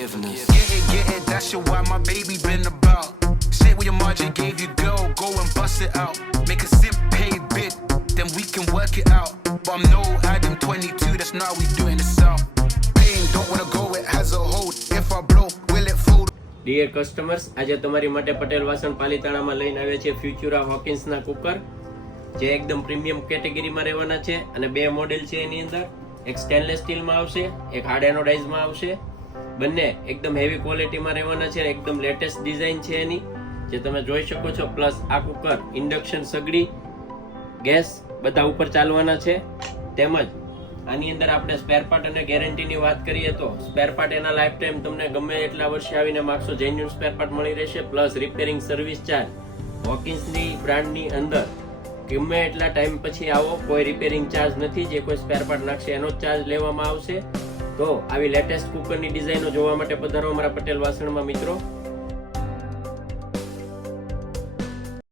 forgiveness. Get it, that's your why my baby been about. Say what your margin gave you, girl, go and bust it out. Make a simp pay bid, then we can work it out. But I'm no Adam 22, that's not how we do it in the south. Pain, don't wanna go, it has a hold. If I blow, will it fold? Dear customers, આજે તમારી માટે પટેલ વાસણ પાલીતાણામાં લઈને આવ્યા છે ફ્યુચરા હોકિન્સના cooker, જે એકદમ premium કેટેગરીમાં રહેવાના છે અને બે મોડેલ છે એની અંદર. એક સ્ટેનલેસ સ્ટીલમાં આવશે, એક હાર્ડ એનોડાઇઝમાં આવશે. બંને એકદમ હેવી ક્વોલિટીમાં રહેવાના છે, એકદમ લેટેસ્ટ ડિઝાઇન છે એની, જે તમે જોઈ શકો છો. પ્લસ આ કુકર ઇન્ડક્શન, સગડી, ગેસ બધા ઉપર ચાલવાના છે. તેમજ આની અંદર આપણે સ્પેર પાર્ટ અને ગેરંટીની વાત કરીએ તો સ્પેર પાર્ટ એના લાઈફ ટાઈમ તમને ગમે એટલા વર્ષે આવીને માગશો, જેન્યુઅન સ્પેર પાર્ટ મળી રહેશે. પ્લસ રિપેરિંગ સર્વિસ ચાર્જ હોકિન્સની બ્રાન્ડની અંદર ગમે એટલા ટાઈમ પછી આવો, કોઈ રિપેરિંગ ચાર્જ નથી. જે કોઈ સ્પેર પાર્ટ નાખશે એનો જ ચાર્જ લેવામાં આવશે. તો આવી લેટેસ્ટ કુકરની ડિઝાઇનો જોવા માટે પધારો અમારા પટેલ વાસણમાં મિત્રો.